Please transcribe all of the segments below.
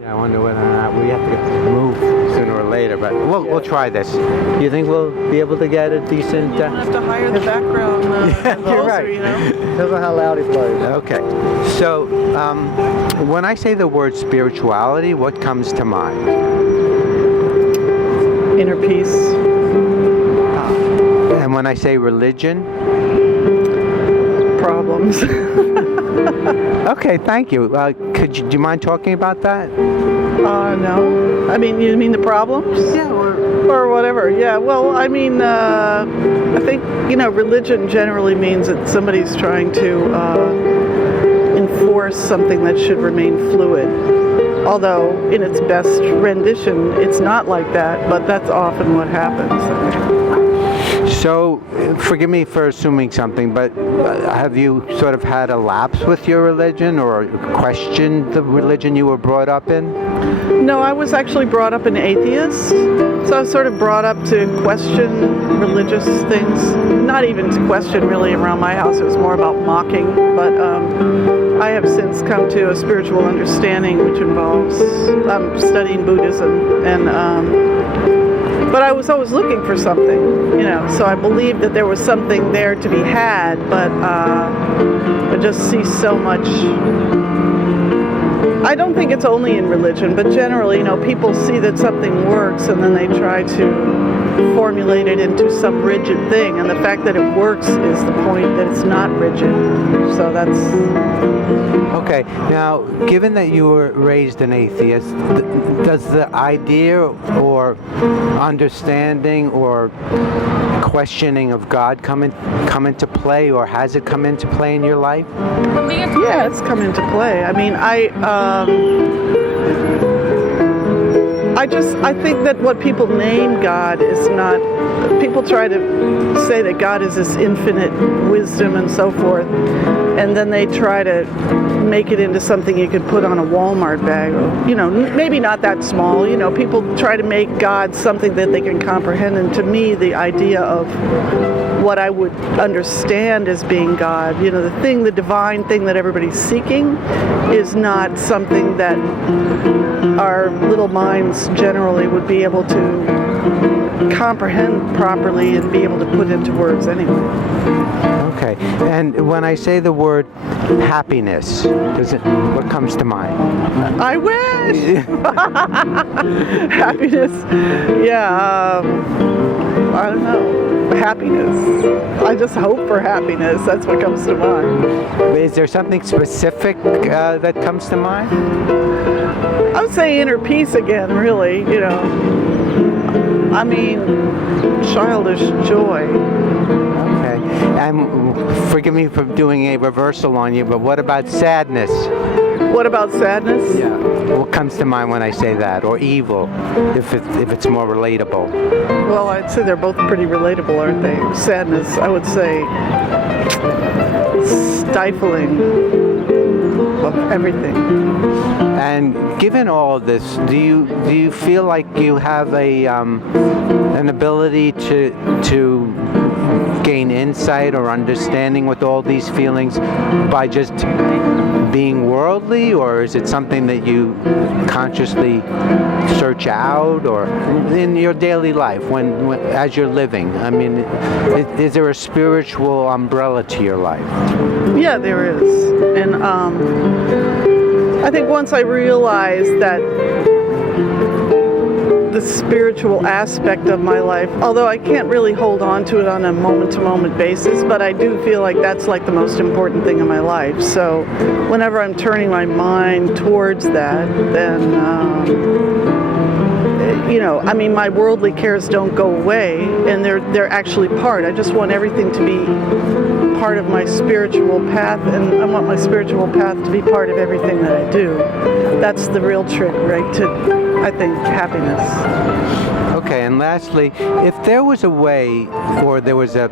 Yeah, I wonder whether or not we have to move sooner or later, but we'll try this. You think we'll be able to get a decent... You don't have to hire the background composer, right. you know? Depends on how loud he plays. Okay. So, when I say the word spirituality, what comes to mind? Inner peace. And when I say religion? Problems. Okay, thank you. Do you mind talking about that? No. I mean, you mean the problems? Yeah, Or whatever. Yeah, well, I mean, I think, religion generally means that somebody's trying to enforce something that should remain fluid. Although, in its best rendition, it's not like that, but that's often what happens. So, forgive me for assuming something, but have you sort of had a lapse with your religion or questioned the religion you were brought up in? No, I was actually brought up an atheist, so I was sort of brought up to question religious things. Not even to question really around my house, it was more about mocking, but I have since come to a spiritual understanding which involves studying Buddhism, and but I was always looking for something, so I believed that there was something there to be had, but I just see so much. I don't think it's only in religion, but generally, people see that something works and then they try to formulate it into some rigid thing, and the fact that it works is the point that it's not rigid. So that's... Okay, now, given that you were raised an atheist, does the idea or understanding or questioning of God come into play, or has it come into play in your life? Yeah, it's come into play. I mean, I think that what people name God is not... People try to say that God is this infinite wisdom and so forth, and then they try to make it into something you could put on a Walmart bag. Maybe not that small. People try to make God something that they can comprehend, and to me, the idea of what I would understand as being God, the divine thing that everybody's seeking, is not something that our little minds generally would be able to comprehend properly and be able to put into words anyway. Okay, and when I say the word happiness, what comes to mind? I wish! Happiness, yeah, I don't know. Happiness. I just hope for happiness. That's what comes to mind. Is there something specific that comes to mind? I would say inner peace again, really, I mean, childish joy. Okay. And forgive me for doing a reversal on you, but what about sadness? What about sadness? Yeah. What comes to mind when I say that? Or evil, if it's more relatable? Well, I'd say they're both pretty relatable, aren't they? Sadness, I would say, stifling of everything. And given all of this, do you feel like you have an ability to gain insight or understanding with all these feelings by just being worldly, or is it something that you consciously search out, or in your daily life when as you're living? I mean, is there a spiritual umbrella to your life? Yeah, there is, and I think once I realized that the spiritual aspect of my life, although I can't really hold on to it on a moment-to-moment basis, but I do feel like that's like the most important thing in my life. So whenever I'm turning my mind towards that, then I mean, my worldly cares don't go away, and they're actually part. I just want everything to be part of my spiritual path, and I want my spiritual path to be part of everything that I do. That's the real trick, right, to, I think, happiness. Okay, and lastly, if there was a way, or there was a,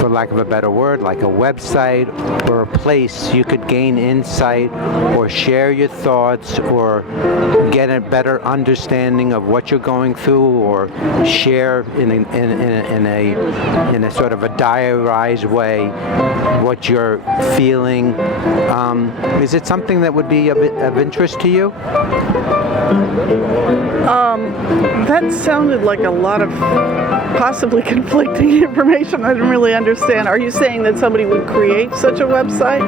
for lack of a better word, like a website or a place you could gain insight or share your thoughts or get a better understanding of what you're going through, or share in a sort of a diarized way what you're feeling, is it something that would be of interest to you? That sounded like a lot of possibly conflicting information. I didn't really understand. Are you saying that somebody would create such a website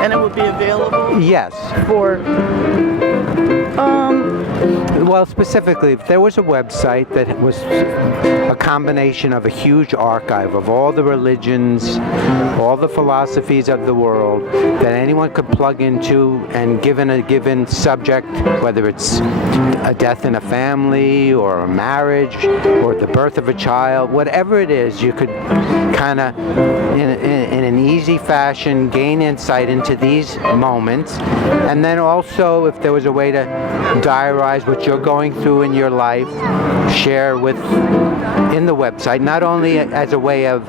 and it would be available Yes. for? Well, specifically, if there was a website that was a combination of a huge archive of all the religions, all the philosophies of the world, that anyone could plug into, and given a given subject, whether it's a death in a family or a marriage or the birth of a child, whatever it is, you could kind of, in an easy fashion, gain insight into these moments. And then also, if there was a way to diarize what you're going through in your life, share in the website, not only as a way of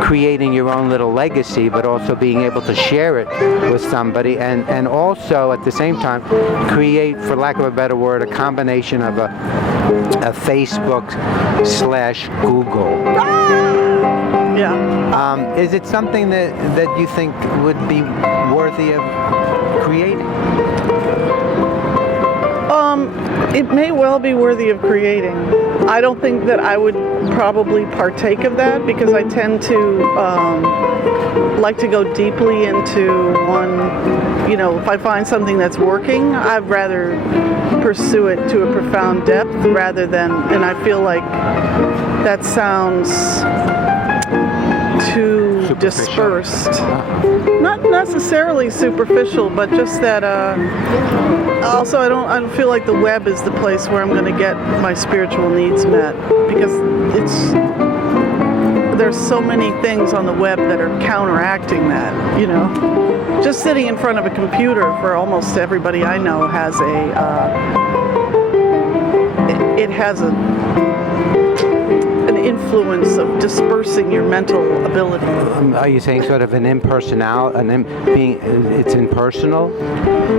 creating your own little legacy, but also being able to share it with somebody, and also at the same time create, for lack of a better word, a combination of a Facebook/Google. Yeah. Is it something that you think would be worthy of creating? It may well be worthy of creating. I don't think that I would probably partake of that because I tend to like to go deeply into one. If I find something that's working, I'd rather pursue it to a profound depth rather than, and I feel like that sounds too dispersed. Not necessarily superficial, but just that also I don't feel like the web is the place where I'm going to get my spiritual needs met, because there's so many things on the web that are counteracting that. Just sitting in front of a computer for almost everybody I know has an influence of dispersing your mental ability. Are you saying sort of an impersonal, it's impersonal?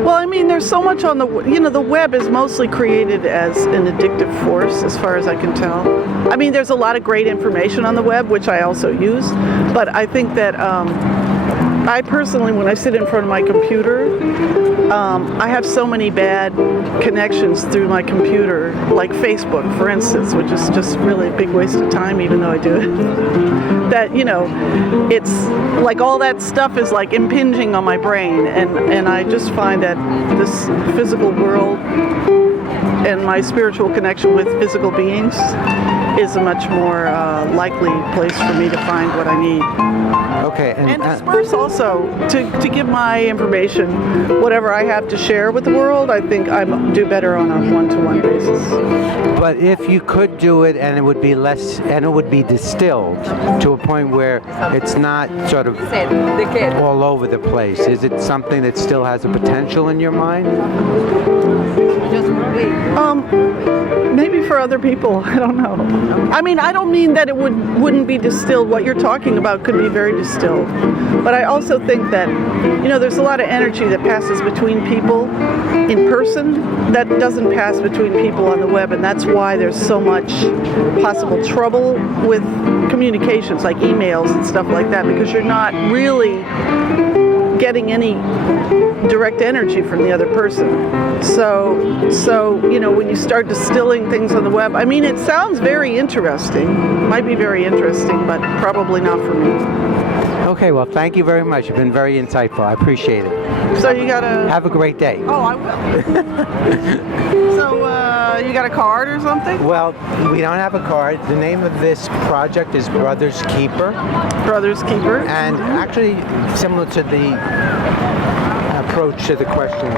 Well, I mean, there's so much on the web is mostly created as an addictive force, as far as I can tell. I mean, there's a lot of great information on the web, which I also use, but I think that I personally, when I sit in front of my computer, I have so many bad connections through my computer, like Facebook, for instance, which is just really a big waste of time, even though I do it. That, it's like all that stuff is like impinging on my brain, and I just find that this physical world and my spiritual connection with physical beings is a much more likely place for me to find what I need. Okay, and disperse also, to give my information, whatever I have to share with the world. I think I do better on a one-to-one basis. But if you could do it, and it would be less, and it would be distilled to a point where it's not sort of all over the place, is it something that still has a potential in your mind? Maybe for other people, I don't know. I mean, I don't mean that it wouldn't be distilled. What you're talking about could be very distilled. But I also think that, there's a lot of energy that passes between people in person that doesn't pass between people on the web, and that's why there's so much possible trouble with communications, like emails and stuff like that, because you're not really getting any direct energy from the other person. So when you start distilling things on the web, I mean, it sounds very interesting. Might be very interesting, but probably not for me. Okay, well, thank you very much. You've been very insightful. I appreciate it. So you gotta... Have a great day. Oh, I will. So you got a card or something? Well, we don't have a card. The name of this project is Brother's Keeper. Brother's Keeper. And actually, similar to the approach to the question